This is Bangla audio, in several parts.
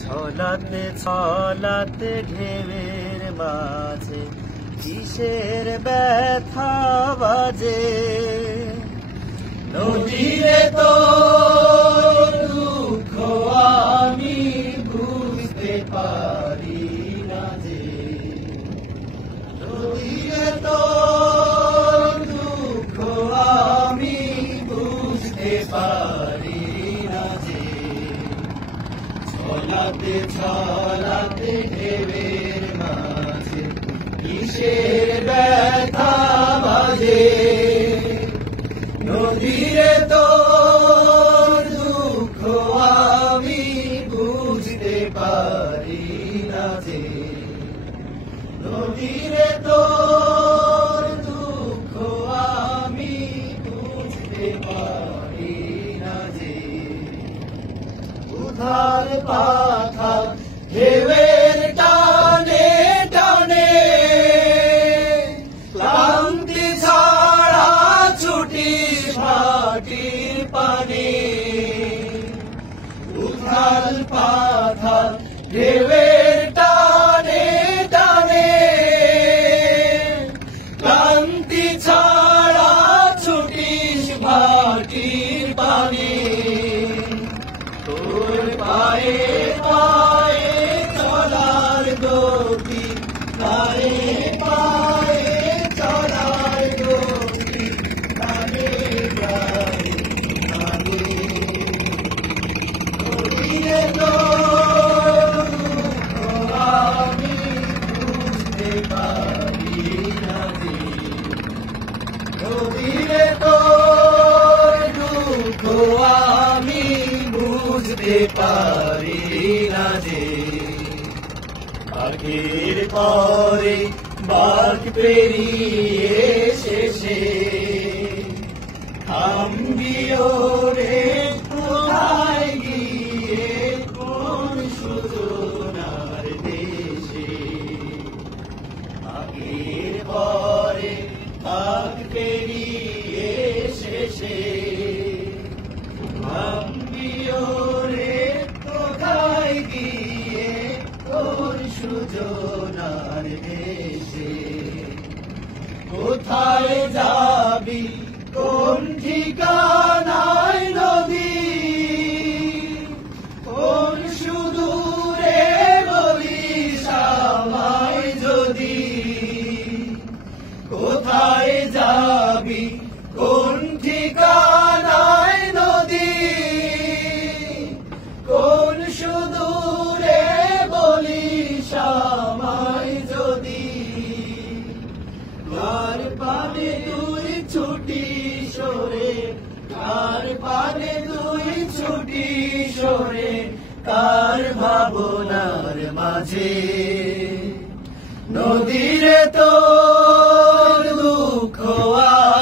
ছলাতে ছলাতে ঢেউয়ের মাঝে কিসের ব্যথা বাজে। নদীরে তোর দুঃখ আমি বুঝতে পারি না যে, নদীরে তোর দুঃখ আমি বুঝতে পারি না যে। ছলাতে ছলাতে ঢেউয়ের মাঝে কিসের ব্যথা বাজে। নদীরে তোর দুঃখ আমি বুঝতে পারি না যে, নদীরে তোর দুঃখ আমি বুঝতে পারি না যে। উধার পাথার ঢেউয়ের টানে টানে ক্লান্তি ছাড়া ছুটি মাটির পানে। উধার পাথার ঢেউয়ের টানে টানে ক্লান্তি ছাড়া ছুটিস মাটির পানে। তোর পায়ে পায়ে চলার গতি, পায়ে পায়ে চলার গতি লাগে গায়ে লাগে। নদীরে তোর দুঃখ আমি বুঝতে পারি না যে, নদীরে তোর দুঃখ আমি বুঝতে পারি না যে। বাঘের পরে বাঘ পেরিয়ে শেষে থামবিও রে কোথায় গিয়ে কোন সুজনার দেশে। বাঘের পরে বাঘ পেরিয়ে শেষে থামবিও রে কোথায় গিয়ে কোন সুজনার দেশে। কোথায় যাবি কোন ঠিকানায় নদী, কোন সুদূরে বলিস আমায় যদি। কোথায় যাবি কোন ঠিকানায় নদী, কোন সুদূরে বলিস আমায় যদি। কার পানে তুই ছুটি সরে, কার পানে তুই ছুটি সরে, কার ভাবনার মাঝে। নদীরে তোর দুঃখ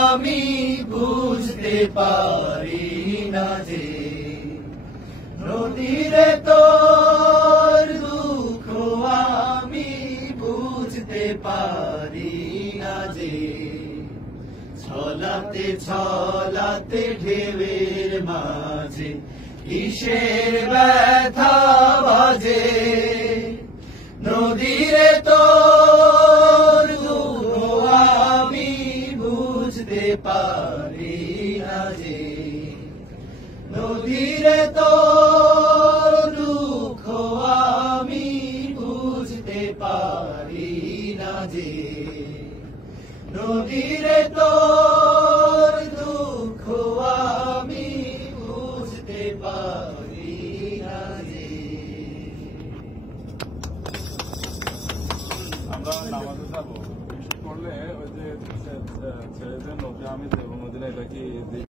আমি বুঝতে পারি না যে, নদীরে তোর দুঃখ আমি বুঝতে পারি না যে। ছলাতে ছলাতে ঢেউয়ের মাঝে কিসের ব্যথা বাজে। নদীরে তোর দুঃখ আমি বুঝতে পারি না যে, নদীরে তোর দুঃখ আমি বুঝতে পারি না যে। নদীরে তোর দুঃখ আমি বুঝতে পারি না যে। আমরা নামাজে যাবো, করলে ওই যে ছেলেদের নদী আমি দেবো নদী এটা কি